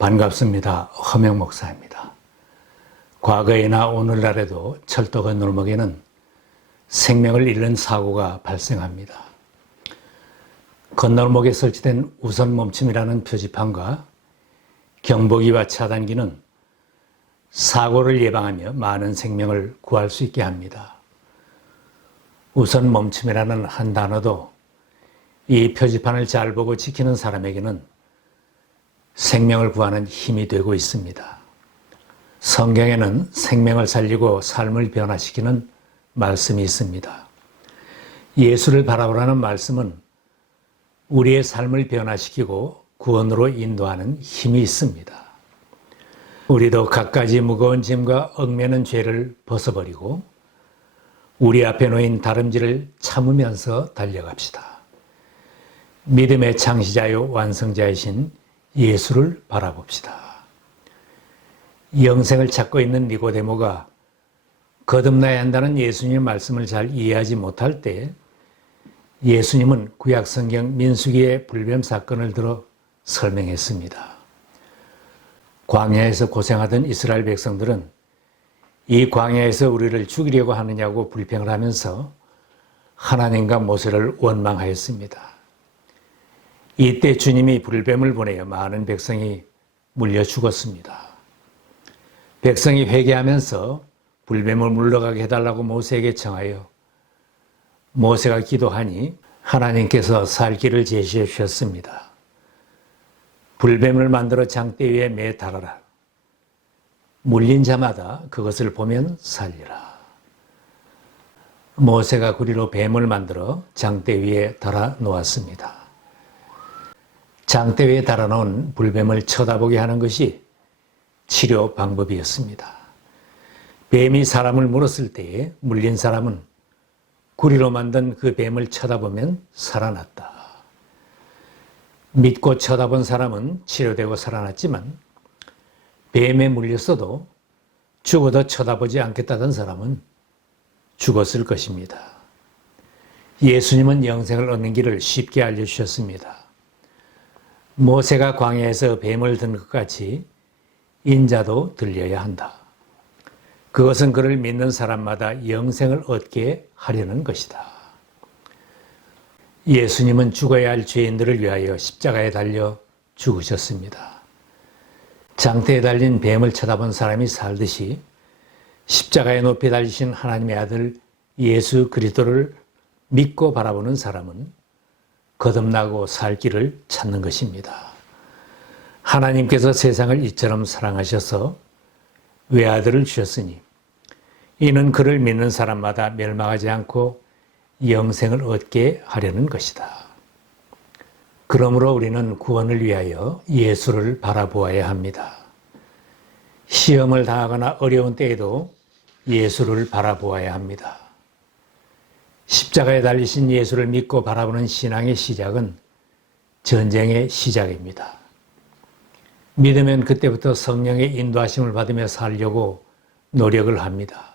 반갑습니다. 허명 목사입니다. 과거에나 오늘날에도 철도 건널목에는 생명을 잃는 사고가 발생합니다. 건널목에 설치된 우선 멈춤이라는 표지판과 경보기와 차단기는 사고를 예방하며 많은 생명을 구할 수 있게 합니다. 우선 멈춤이라는 한 단어도 이 표지판을 잘 보고 지키는 사람에게는 생명을 구하는 힘이 되고 있습니다. 성경에는 생명을 살리고 삶을 변화시키는 말씀이 있습니다. 예수를 바라보라는 말씀은 우리의 삶을 변화시키고 구원으로 인도하는 힘이 있습니다. 우리도 갖가지 무거운 짐과 얽매는 죄를 벗어버리고 우리 앞에 놓인 다름질을 참으면서 달려갑시다. 믿음의 창시자요 완성자이신 예수를 바라봅시다. 영생을 찾고 있는 니고데모가 거듭나야 한다는 예수님의 말씀을 잘 이해하지 못할 때 예수님은 구약성경 민수기의 불뱀 사건을 들어 설명했습니다. 광야에서 고생하던 이스라엘 백성들은 이 광야에서 우리를 죽이려고 하느냐고 불평을 하면서 하나님과 모세를 원망하였습니다. 이때 주님이 불뱀을 보내어 많은 백성이 물려 죽었습니다. 백성이 회개하면서 불뱀을 물러가게 해달라고 모세에게 청하여 모세가 기도하니 하나님께서 살 길을 제시해 주셨습니다. 불뱀을 만들어 장대 위에 매 달아라. 물린 자마다 그것을 보면 살리라. 모세가 구리로 뱀을 만들어 장대 위에 달아 놓았습니다. 장대 위에 달아놓은 불뱀을 쳐다보게 하는 것이 치료 방법이었습니다. 뱀이 사람을 물었을 때에 물린 사람은 구리로 만든 그 뱀을 쳐다보면 살아났다. 믿고 쳐다본 사람은 치료되고 살아났지만 뱀에 물렸어도 죽어도 쳐다보지 않겠다던 사람은 죽었을 것입니다. 예수님은 영생을 얻는 길을 쉽게 알려주셨습니다. 모세가 광야에서 뱀을 든 것 같이 인자도 들려야 한다. 그것은 그를 믿는 사람마다 영생을 얻게 하려는 것이다. 예수님은 죽어야 할 죄인들을 위하여 십자가에 달려 죽으셨습니다. 장대에 달린 뱀을 쳐다본 사람이 살듯이 십자가에 높이 달리신 하나님의 아들 예수 그리스도를 믿고 바라보는 사람은 거듭나고 살 길을 찾는 것입니다. 하나님께서 세상을 이처럼 사랑하셔서 외아들을 주셨으니 이는 그를 믿는 사람마다 멸망하지 않고 영생을 얻게 하려는 것이다. 그러므로 우리는 구원을 위하여 예수를 바라보아야 합니다. 시험을 당하거나 어려운 때에도 예수를 바라보아야 합니다. 십자가에 달리신 예수를 믿고 바라보는 신앙의 시작은 전쟁의 시작입니다. 믿으면 그때부터 성령의 인도하심을 받으며 살려고 노력을 합니다.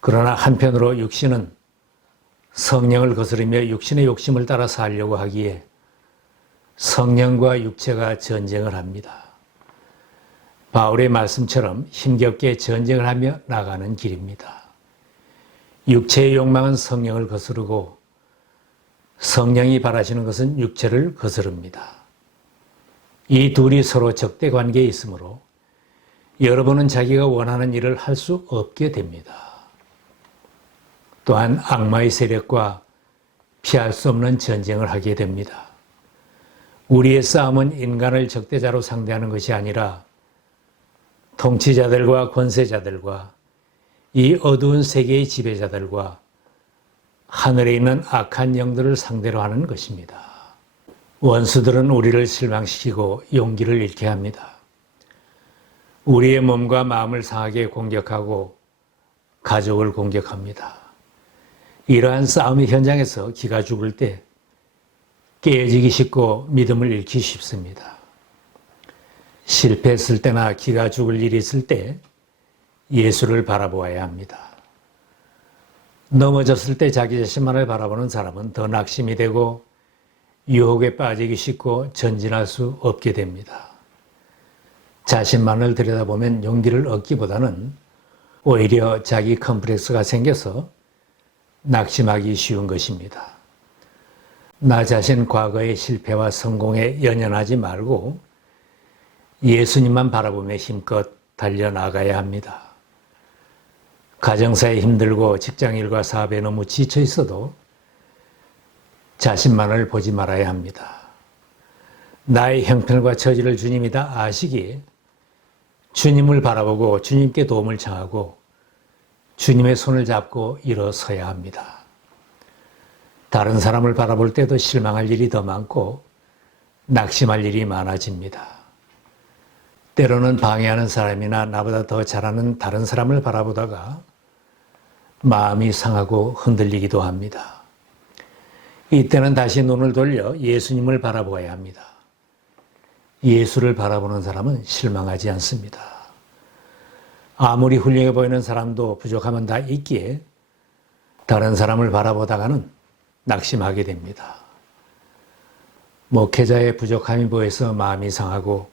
그러나 한편으로 육신은 성령을 거스르며 육신의 욕심을 따라 살려고 하기에 성령과 육체가 전쟁을 합니다. 바울의 말씀처럼 힘겹게 전쟁을 하며 나가는 길입니다. 육체의 욕망은 성령을 거스르고 성령이 바라시는 것은 육체를 거스릅니다. 이 둘이 서로 적대 관계에 있으므로 여러분은 자기가 원하는 일을 할 수 없게 됩니다. 또한 악마의 세력과 피할 수 없는 전쟁을 하게 됩니다. 우리의 싸움은 인간을 적대자로 상대하는 것이 아니라 통치자들과 권세자들과 이 어두운 세계의 지배자들과 하늘에 있는 악한 영들을 상대로 하는 것입니다. 원수들은 우리를 실망시키고 용기를 잃게 합니다. 우리의 몸과 마음을 상하게 공격하고 가족을 공격합니다. 이러한 싸움의 현장에서 기가 죽을 때 깨어지기 쉽고 믿음을 잃기 쉽습니다. 실패했을 때나 기가 죽을 일이 있을 때 예수를 바라보아야 합니다. 넘어졌을 때 자기 자신만을 바라보는 사람은 더 낙심이 되고 유혹에 빠지기 쉽고 전진할 수 없게 됩니다. 자신만을 들여다보면 용기를 얻기보다는 오히려 자기 컴플렉스가 생겨서 낙심하기 쉬운 것입니다. 나 자신 과거의 실패와 성공에 연연하지 말고 예수님만 바라보며 힘껏 달려나가야 합니다. 가정사에 힘들고 직장일과 사업에 너무 지쳐 있어도 자신만을 보지 말아야 합니다. 나의 형편과 처지를 주님이 다 아시기에 주님을 바라보고 주님께 도움을 청하고 주님의 손을 잡고 일어서야 합니다. 다른 사람을 바라볼 때도 실망할 일이 더 많고 낙심할 일이 많아집니다. 때로는 방해하는 사람이나 나보다 더 잘하는 다른 사람을 바라보다가 마음이 상하고 흔들리기도 합니다. 이때는 다시 눈을 돌려 예수님을 바라보아야 합니다. 예수를 바라보는 사람은 실망하지 않습니다. 아무리 훌륭해 보이는 사람도 부족함은 다 있기에 다른 사람을 바라보다가는 낙심하게 됩니다. 목회자의 부족함이 보여서 마음이 상하고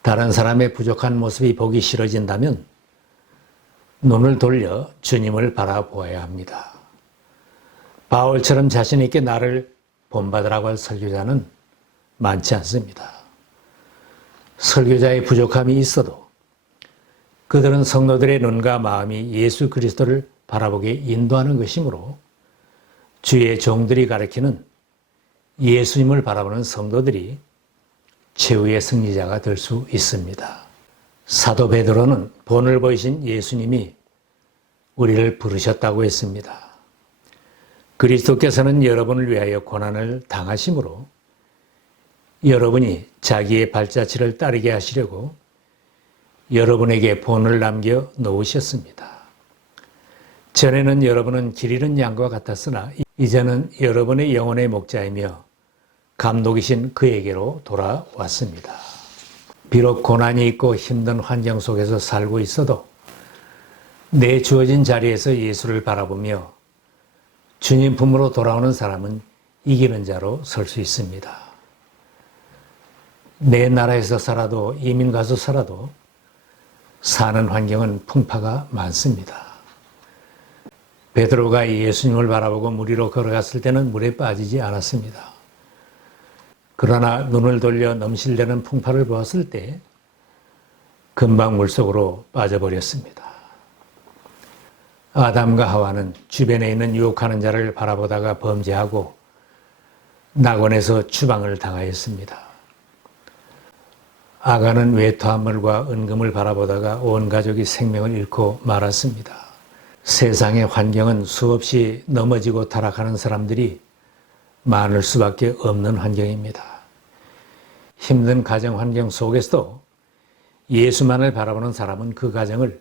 다른 사람의 부족한 모습이 보기 싫어진다면 눈을 돌려 주님을 바라보아야 합니다. 바울처럼 자신 있게 나를 본받으라고 할 설교자는 많지 않습니다. 설교자의 부족함이 있어도 그들은 성도들의 눈과 마음이 예수 그리스도를 바라보게 인도하는 것이므로 주의 종들이 가리키는 예수님을 바라보는 성도들이 최후의 승리자가 될 수 있습니다. 사도 베드로는 본을 보이신 예수님이 우리를 부르셨다고 했습니다. 그리스도께서는 여러분을 위하여 고난을 당하심으로 여러분이 자기의 발자취를 따르게 하시려고 여러분에게 본을 남겨 놓으셨습니다. 전에는 여러분은 길 잃은 양과 같았으나 이제는 여러분의 영혼의 목자이며 감독이신 그에게로 돌아왔습니다. 비록 고난이 있고 힘든 환경 속에서 살고 있어도 내 주어진 자리에서 예수를 바라보며 주님 품으로 돌아오는 사람은 이기는 자로 설 수 있습니다. 내 나라에서 살아도 이민 가서 살아도 사는 환경은 풍파가 많습니다. 베드로가 예수님을 바라보고 물 위로 걸어갔을 때는 물에 빠지지 않았습니다. 그러나 눈을 돌려 넘실대는 풍파를 보았을 때 금방 물속으로 빠져버렸습니다. 아담과 하와는 주변에 있는 유혹하는 자를 바라보다가 범죄하고 낙원에서 추방을 당하였습니다. 아가는 외투화물과 은금을 바라보다가 온 가족이 생명을 잃고 말았습니다. 세상의 환경은 수없이 넘어지고 타락하는 사람들이 많을 수밖에 없는 환경입니다. 힘든 가정 환경 속에서도 예수만을 바라보는 사람은 그 가정을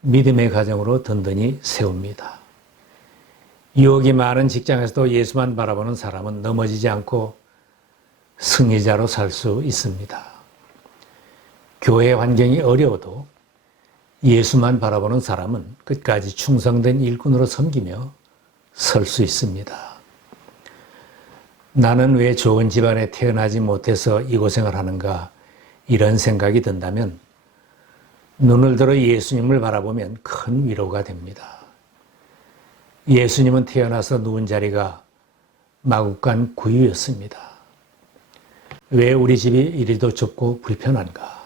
믿음의 가정으로 든든히 세웁니다. 유혹이 많은 직장에서도 예수만 바라보는 사람은 넘어지지 않고 승리자로 살 수 있습니다. 교회 환경이 어려워도 예수만 바라보는 사람은 끝까지 충성된 일꾼으로 섬기며 설 수 있습니다. 나는 왜 좋은 집안에 태어나지 못해서 이 고생을 하는가 이런 생각이 든다면 눈을 들어 예수님을 바라보면 큰 위로가 됩니다. 예수님은 태어나서 누운 자리가 마구간 구유였습니다. 왜 우리 집이 이리도 좁고 불편한가?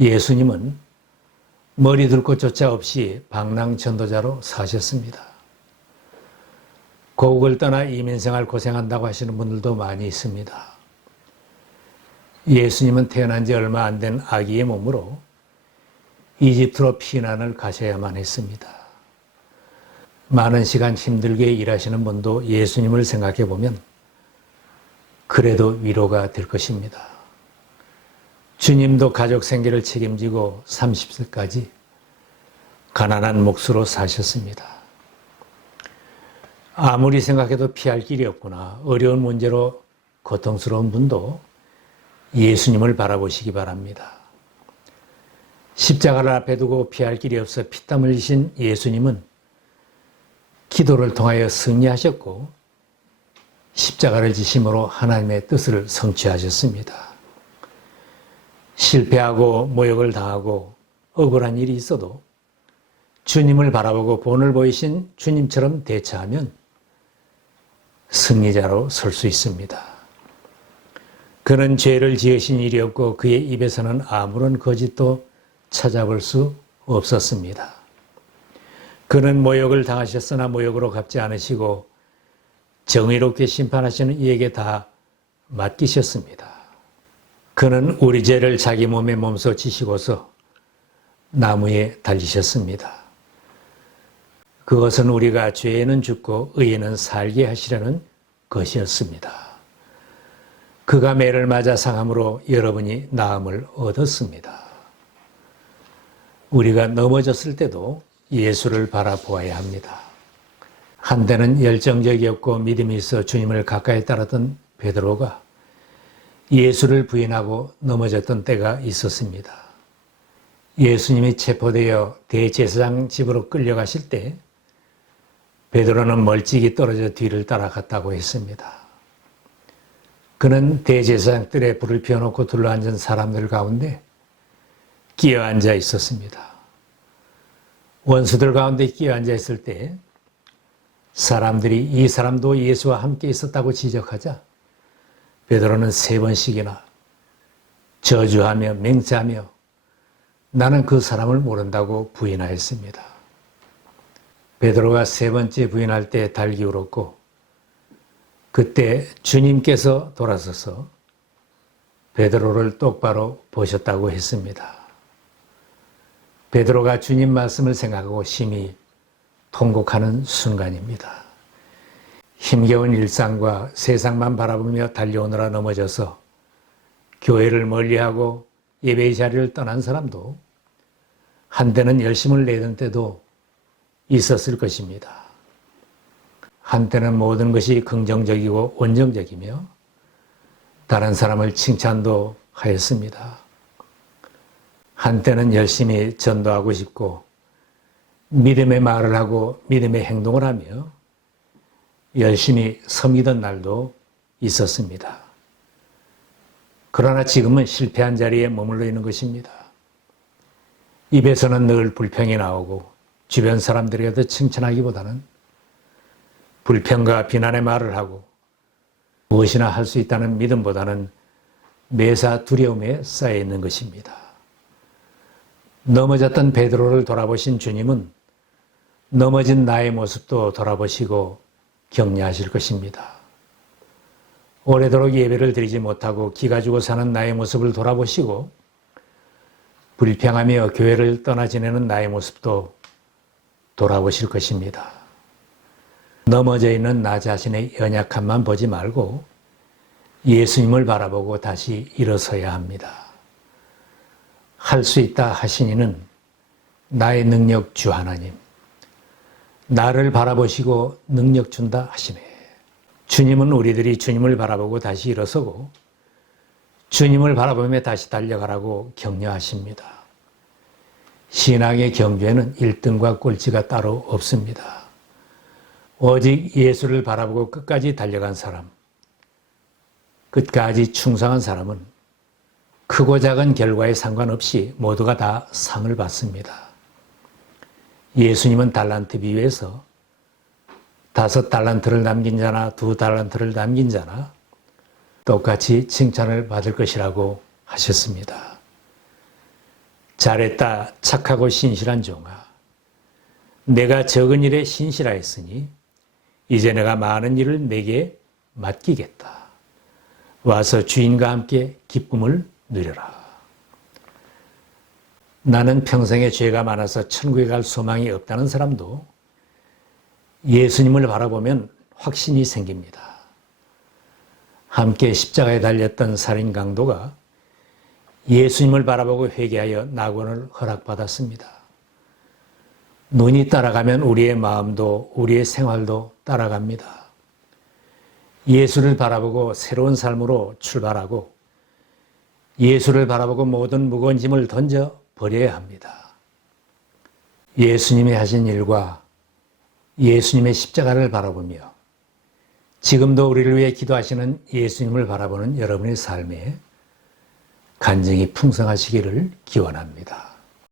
예수님은 머리 둘 곳조차 없이 방랑 전도자로 사셨습니다. 고국을 떠나 이민생활 고생한다고 하시는 분들도 많이 있습니다. 예수님은 태어난 지 얼마 안 된 아기의 몸으로 이집트로 피난을 가셔야만 했습니다. 많은 시간 힘들게 일하시는 분도 예수님을 생각해 보면 그래도 위로가 될 것입니다. 주님도 가족 생계를 책임지고 30세까지 가난한 몫으로 사셨습니다. 아무리 생각해도 피할 길이 없구나. 어려운 문제로 고통스러운 분도 예수님을 바라보시기 바랍니다. 십자가를 앞에 두고 피할 길이 없어 피땀 흘리신 예수님은 기도를 통하여 승리하셨고 십자가를 지심으로 하나님의 뜻을 성취하셨습니다. 실패하고 모욕을 당하고 억울한 일이 있어도 주님을 바라보고 본을 보이신 주님처럼 대처하면 승리자로 설 수 있습니다. 그는 죄를 지으신 일이 없고 그의 입에서는 아무런 거짓도 찾아볼 수 없었습니다. 그는 모욕을 당하셨으나 모욕으로 갚지 않으시고 정의롭게 심판하시는 이에게 다 맡기셨습니다. 그는 우리 죄를 자기 몸에 몸소 지시고서 나무에 달리셨습니다. 그것은 우리가 죄에는 죽고 의에는 살게 하시려는 것이었습니다. 그가 매를 맞아 상함으로 여러분이 나음을 얻었습니다. 우리가 넘어졌을 때도 예수를 바라보아야 합니다. 한때는 열정적이었고 믿음이 있어 주님을 가까이 따랐던 베드로가 예수를 부인하고 넘어졌던 때가 있었습니다. 예수님이 체포되어 대제사장 집으로 끌려가실 때 베드로는 멀찍이 떨어져 뒤를 따라갔다고 했습니다. 그는 대제사장 뜰에 불을 피워놓고 둘러앉은 사람들 가운데 끼어앉아 있었습니다. 원수들 가운데 끼어앉아 있을 때 사람들이 이 사람도 예수와 함께 있었다고 지적하자 베드로는 3번씩이나 저주하며 맹세하며 나는 그 사람을 모른다고 부인하였습니다. 베드로가 3번째 부인할 때 달기 울었고 그때 주님께서 돌아서서 베드로를 똑바로 보셨다고 했습니다. 베드로가 주님 말씀을 생각하고 심히 통곡하는 순간입니다. 힘겨운 일상과 세상만 바라보며 달려오느라 넘어져서 교회를 멀리하고 예배의 자리를 떠난 사람도 한때는 열심을 내던 때도 있었을 것입니다. 한때는 모든 것이 긍정적이고 온정적이며 다른 사람을 칭찬도 하였습니다. 한때는 열심히 전도하고 싶고 믿음의 말을 하고 믿음의 행동을 하며 열심히 섬기던 날도 있었습니다. 그러나 지금은 실패한 자리에 머물러 있는 것입니다. 입에서는 늘 불평이 나오고 주변 사람들에게도 칭찬하기보다는 불평과 비난의 말을 하고 무엇이나 할 수 있다는 믿음보다는 매사 두려움에 쌓여 있는 것입니다. 넘어졌던 베드로를 돌아보신 주님은 넘어진 나의 모습도 돌아보시고 격려하실 것입니다. 오래도록 예배를 드리지 못하고 기가 죽어 사는 나의 모습을 돌아보시고 불평하며 교회를 떠나 지내는 나의 모습도 돌아보실 것입니다. 넘어져 있는 나 자신의 연약함만 보지 말고 예수님을 바라보고 다시 일어서야 합니다. 할 수 있다 하시니는 나의 능력 주 하나님, 나를 바라보시고 능력 준다 하시네. 주님은 우리들이 주님을 바라보고 다시 일어서고 주님을 바라보며 다시 달려가라고 격려하십니다. 신앙의 경주에는 1등과 꼴찌가 따로 없습니다. 오직 예수를 바라보고 끝까지 달려간 사람, 끝까지 충성한 사람은 크고 작은 결과에 상관없이 모두가 다 상을 받습니다. 예수님은 달란트 비유에서 5달란트를 남긴 자나 2달란트를 남긴 자나 똑같이 칭찬을 받을 것이라고 하셨습니다. 잘했다 착하고 신실한 종아, 내가 적은 일에 신실하였으니 이제 내가 많은 일을 내게 맡기겠다. 와서 주인과 함께 기쁨을 누려라. 나는 평생에 죄가 많아서 천국에 갈 소망이 없다는 사람도 예수님을 바라보면 확신이 생깁니다. 함께 십자가에 달렸던 살인 강도가 예수님을 바라보고 회개하여 낙원을 허락받았습니다. 눈이 따라가면 우리의 마음도 우리의 생활도 따라갑니다. 예수를 바라보고 새로운 삶으로 출발하고 예수를 바라보고 모든 무거운 짐을 던져 버려야 합니다. 예수님이 하신 일과 예수님의 십자가를 바라보며 지금도 우리를 위해 기도하시는 예수님을 바라보는 여러분의 삶에 간증이 풍성하시기를 기원합니다.